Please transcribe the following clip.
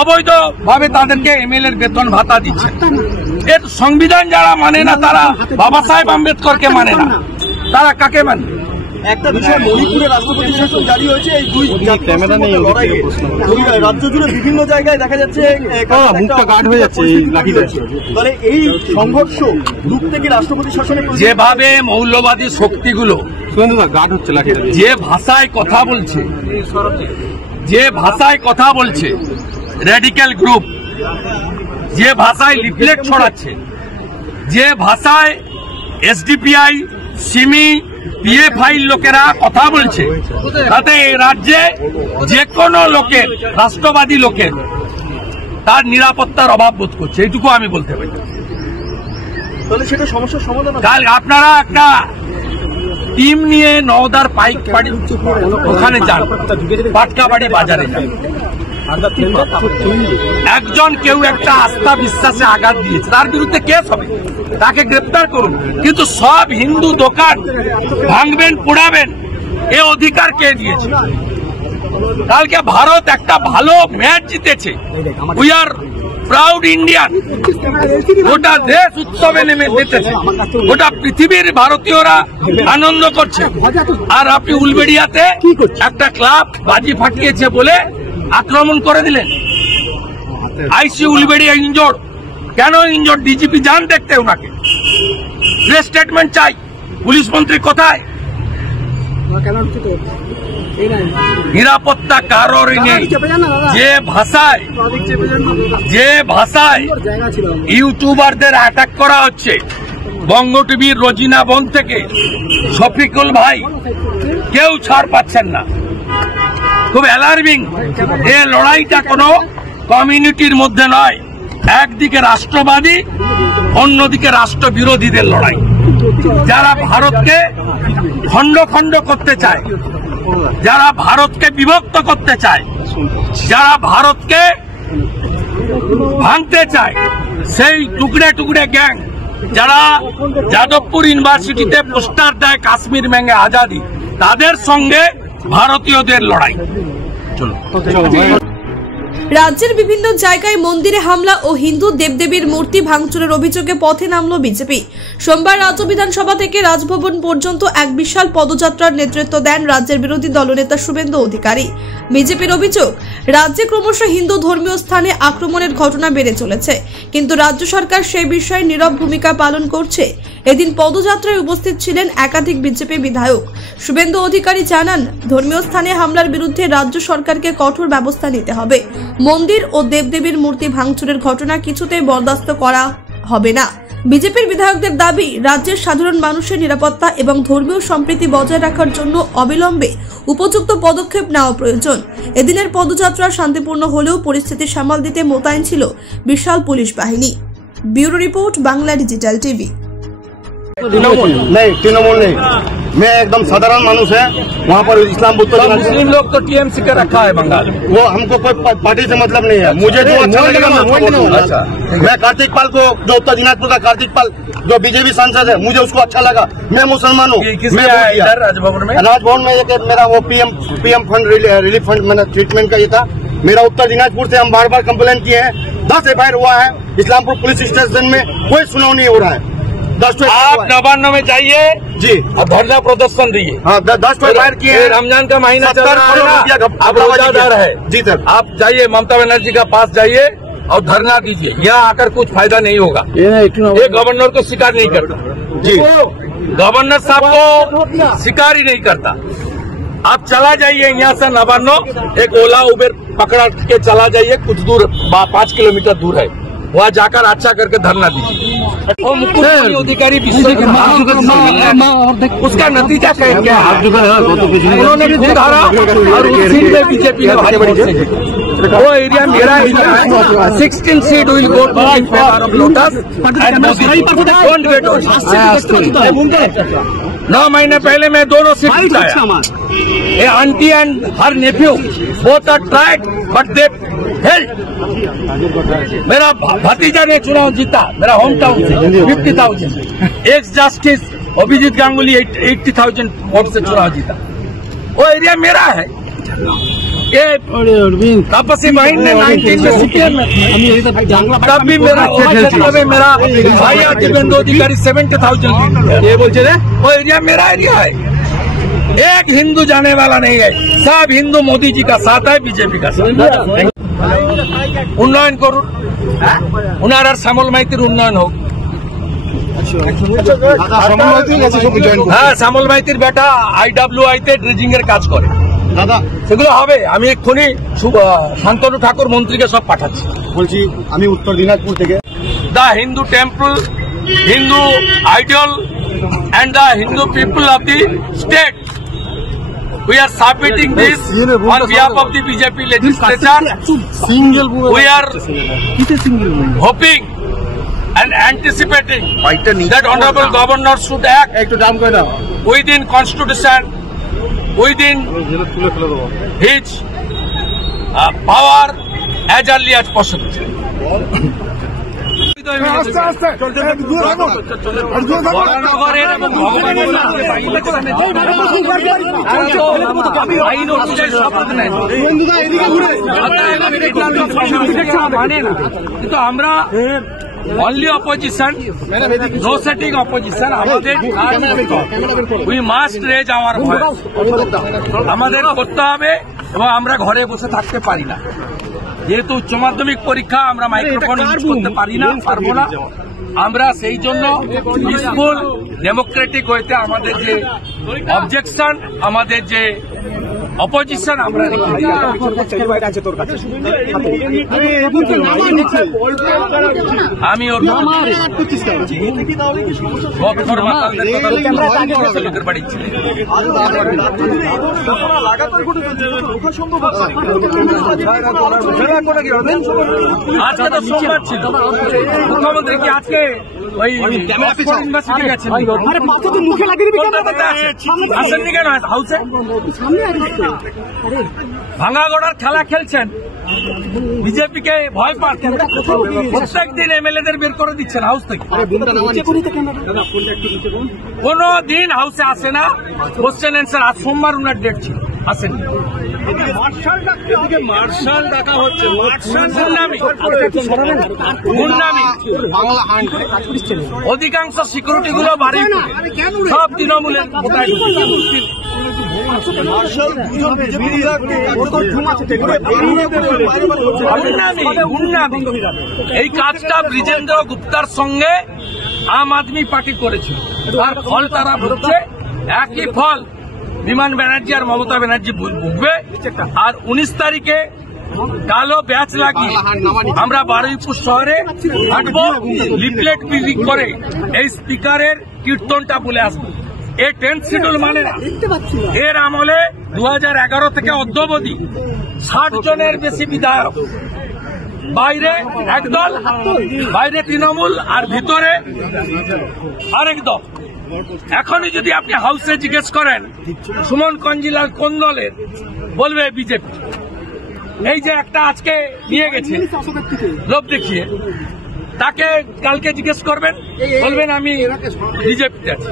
অবৈধভাবে তাদেরকে এমএলএ এর বেতন ভাতা দিচ্ছে। এর সংবিধান যারা মানে না তারা বাবা সাহেব আম্বেদকরকে মানে না, তারা কাকে মানে? একটা বিষয়, মণিপুরে রাষ্ট্রপতি শাসন জারি হয়েছে, এই দুই রাজ্য জুড়ে বিভিন্ন জায়গায় দেখা যাচ্ছে মুখটা গাঢ় হয়ে যাচ্ছে তাহলে এই সংঘর্ষ রুখতে কি রাষ্ট্রপতি শাসনে যেভাবে মৌলবাদী শক্তিগুলো যে ভাষায় কথা বলছে রেডিক্যাল গ্রুপ যে ভাষায় লিফলেট ছড়াচ্ছে, যে ভাষায় এসডিপিআই সিমি পিএফআই লোকেরা কথা বলছে, তাতে এই রাজ্যে যে কোনো লোকের, রাষ্ট্রবাদী লোকের তার নিরাপত্তার অভাব বোধ করছে, এইটুকু আমি বলতে পারি। তাহলে সেটা সমস্যার সমাধান। কাল আপনারা একটা টিম নিয়ে নওদার পাইক বাড়ি ওখানে যান, পাটকাবাড়ি বাজারে যান, একজন কেউ একটা আস্থা বিশ্বাসে আঘাত দিয়েছে, তার বিরুদ্ধে কেস হবে, তাকে গ্রেপ্তার করুন। কিন্তু সব হিন্দু দোকান ভাঙবেন, পোড়াবেন, এ অধিকার কে দিয়েছে? কালকে ভারত একটা ভালো ম্যাচ জিতেছে, উই আর প্রাউড ইন্ডিয়ান, গোটা দেশ উৎসবে নেমে জিতেছে, গোটা পৃথিবীর ভারতীয়রা আনন্দ করছে। আর আপনি উলবেড়িয়াতে একটা ক্লাব বাজি ফাটিয়েছে বলে আক্রমণ করে দিলেন। আইসি উলবেড়িয়া ইনজোর্ড, কেন ইনজোর্ড? ডিজিপি যান দেখতে, ওনাকে প্রেস স্টেটমেন্ট চাই। পুলিশ মন্ত্রী কোথায়? নিরাপত্তা কারোর নেই। যে ভাষায় ইউটিউবারদের অ্যাটাক করা হচ্ছে, বঙ্গ টিভির রোজিনা বোন থেকে শফিকুল ভাই, কেউ ছাড় পাচ্ছেন না। খুব অ্যালার্মিং। এ লড়াইটা কোনো কমিউনিটির মধ্যে নয়, একদিকে রাষ্ট্রবাদী, অন্যদিকে রাষ্ট্রবিরোধীদের লড়াই। যারা ভারতকে খণ্ড খণ্ড করতে চায়, যারা ভারতকে বিভক্ত করতে চায়, যারা ভারতকে ভাঙতে চায়, সেই টুকরে টুকরে গ্যাং যারা যাদবপুর ইউনিভার্সিটিতে পোস্টার দেয় কাশ্মীর মেঙ্গে আজাদি, তাদের সঙ্গে ভারতীয়দের লড়াই। রাজ্যের বিভিন্ন জায়গায় মন্দিরে হামলা ও হিন্দু দেবদেবীর মূর্তি ভাঙচুরের অভিযোগে পথে নামল বিজেপি। সোমবার রাজ্য বিধানসভা থেকে রাজভবন পর্যন্ত এক বিশাল পদযাত্রার নেতৃত্ব দেন রাজ্যের বিরোধী দলনেতা শুভেন্দু অধিকারী। বিজেপির অভিযোগ, রাজ্যে ক্রমশ হিন্দু ধর্মীয় স্থানে আক্রমণের ঘটনা বেড়ে চলেছে, কিন্তু রাজ্য সরকার সেই বিষয়ে নীরব ভূমিকা পালন করছে। এদিন পদযাত্রায় উপস্থিত ছিলেন একাধিক বিজেপি বিধায়ক। শুভেন্দু অধিকারী জানান, ধর্মীয় স্থানে হামলার বিরুদ্ধে রাজ্য সরকারকে কঠোর ব্যবস্থা নিতে হবে। মন্দির ও দেবদেবীর মূর্তি ভাঙচুরের ঘটনা কিছুতেই বরদাস্ত করা হবে না। বিজেপির বিধায়কদের দাবি, রাজ্যের সাধারণ মানুষের নিরাপত্তা এবং ধর্মীয় সম্প্রীতি বজায় রাখার জন্য অবিলম্বে উপযুক্ত পদক্ষেপ নেওয়া প্রয়োজন। এদিনের পদযাত্রা শান্তিপূর্ণ হলেও পরিস্থিতি সামাল দিতে মোতায়েন ছিল বিশাল পুলিশ বাহিনী। Bureau report, Bangla digital TV. नहीं, तृणमूल नहीं, मैं एकदम साधारण मानुष है। वहाँ पर इस्लाम बुद्ध मुस्लिम लोग तो टीएमसी का रखा है बंगाल, वो हमको कोई पार्टी से मतलब नहीं है। मुझे जो अच्छा लगेगा मैं कार्तिक पाल को, जो उत्तर दिनाजपुर का कार्तिक पाल जो बीजेपी सांसद है, मुझे उसको अच्छा लगा। मैं मुसलमान हूँ। राजभवन में मेरा वो पीएम फंड, रिलीफ फंड, मैंने ट्रीटमेंट का ये था। मेरा उत्तर दिनाजपुर से हम बार बार कंप्लेन किए हैं, 10 FIR हुआ है। इस्लामपुर पुलिस स्टेशन में कोई सुनाव नहीं हो रहा है। आप नवान्न में जाइए जी, और धरना प्रदर्शन दिए। हाँ, 10 FIR किए। रमजान का महीना चल रहा है, आप रोजादार है जी सर। आप जाइए ममता बनर्जी का पास जाइए और धरना दीजिए। यहाँ आकर कुछ फायदा नहीं होगा। ये गवर्नर को स्वीकार नहीं करता जी, गवर्नर साहब को स्वीकार ही नहीं करता। आप चला जाइए यहाँ से नवान्नो, एक ओला उबेर पकड़ा के चला जाइए, कुछ दूर 5 किलोमीटर दूर है, वहाँ जाकर अच्छा करके धरना दीजिए। और मुख्यमंत्री अधिकारी उसका नतीजा क्या है? उन्होंने खुद हारा और उसी में बीजेपी ने भारी बड़ी जीत। वो एरिया मेरा एरिया है। 16 seat will go to in favour of lotus and Modi. Don't get on. 9 महीने पहले मैं दोनों सीट जिताया। ये aunty and her nephew both are tried but they failed. मेरा भतीजा ने चुनाव जीता, मेरा होम टाउन से 50,000। Ex justice Abhijit Ganguly 80,000 vote से चुनाव जीता। वो एरिया मेरा है। ये आपसी माइंड ने 19 में सीपीएम में तब भी मेरा मेरा भाई दिव्येंदु अधिकारी 70,000 ये बोलते थे वो एरिया मेरा एरिया है। एक हिंदू जाने वाला नहीं है, सब हिंदू मोदी जी का साथ है, बीजेपी का साथ। उन्नयन करुन उनार श्यामल माइतिर उन्नयन होक। হ্যাঁ শ্যামল মাইতির বেটা IWI তে ড্রেজিং এর কাজ করে দাদা সেগুলো হবে। আমি এক্ষুনি শান্তনু ঠাকুর মন্ত্রীকে সব পাঠাচ্ছি। বলছি আমি উত্তর দিনাজপুর থেকে the Hindu temple, Hindu idol and the Hindu people of the state, we are submitting this on behalf of the BJP legislature. We are hoping and anticipating that honorable governor should act within constitution, within his power as early as possible. বরানগরের এবং আইন অনুযায়ী শপথ নেন, মানে না। কিন্তু আমরা only opposition, no setting opposition. আমাদের we must raise our voice, আমাদের করতে হবে এবং আমরা ঘরে বসে থাকতে পারি না। যেহেতু উচ্চ মাধ্যমিক পরীক্ষা আমরা মাইক্রোফোন ইউজ করতে পারি না, পারবো না। আমরা সেই জন্য পিসফুল ডেমোক্রেটিক হইতে আমাদের যে অবজেকশন, আমাদের যে অপোজিশন আমরা আমি ওর বক্তর মাতালদের কথা লোকের বাড়ি ছিল। আজকে তো সোমবার ছিল, মুখ্যমন্ত্রী কি আজকে ওই ইউনিভার্সিটি গেছেন? আসেননি কেন হাউসে? ভাঙাগড়ার খেলা খেলছেন, বিজেপিকে ভয় পাচ্ছেন, প্রত্যেক দিন এমএলএদের বের করে দিচ্ছেন হাউস থেকে। কোন দিন হাউসে আসে না, কোশ্চেন অ্যান্সার। আজ সোমবার উনার ডেট ছিল, আসেন। মার্শাল ডাকা হচ্ছে, গুন্ডামি। অধিকাংশ সিকিউরিটি গুলো বাড়ি সব তৃণমূলের। এই কাজটা ব্রিজেন্দ্র গুপ্তার সঙ্গে আম আদমি পার্টি করেছিল, তার ফল তারা ভুগছে। একই ফল বিমান ব্যানার্জি আর মমতা ব্যানার্জি ভুগবে। আর 19 তারিখে কালো ব্যাচ লাগিয়ে আমরা বারুইপুর শহরে হাঁটবো, লিফলেট বিলি করে এই স্পিকারের কীর্তনটা বলে আসবো। এ 10th শিডিউল মানে না। এর আমলে 2011 থেকে অদ্যাবধি 60 জনের বেশি বিধায়ক, বাইরে একদল, বাইরে তৃণমূল আর ভিতরে আরেক দল। এখনই যদি আপনি হাউসে জিজ্ঞেস করেন সুমন কঞ্জিলাল কোন দলের, বলবে বিজেপি। এই যে একটা আজকে নিয়ে গেছে লোভ দেখিয়ে, তাকে কালকে জিজ্ঞেস করবেন, বলবেন আমি বিজেপিতে আছি।